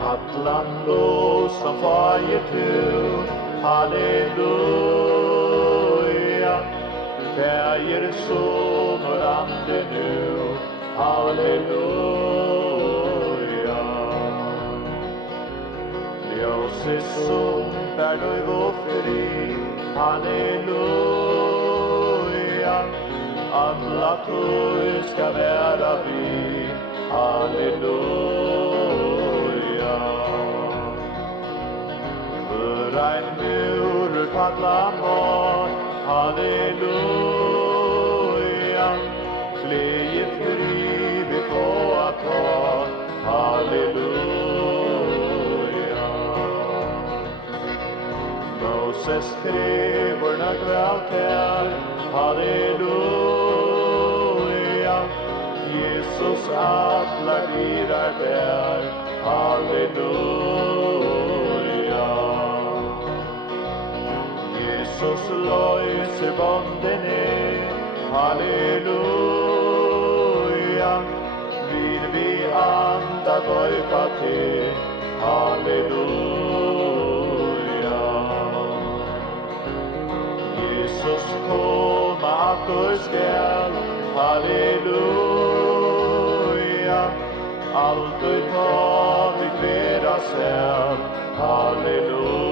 Allan lovsång fager du, halleluja. Fäger, son och ande nu, halleluja. Ljósið sundar lög og frið, halleluja. Alla tröj ska vara vid, halleluja. För en mur falla bort, halleluja. Bli fri vi får att ta, halleluja. Moses skriver nödvändigt här, halleluja. Jesus alla virar där, halleluja. Jesus löser bonden ner, halleluja. Vill vi anda döpa till, halleluja. Jesus komma att du skall, halleluja. Allt du tar vid flera säl, halleluja.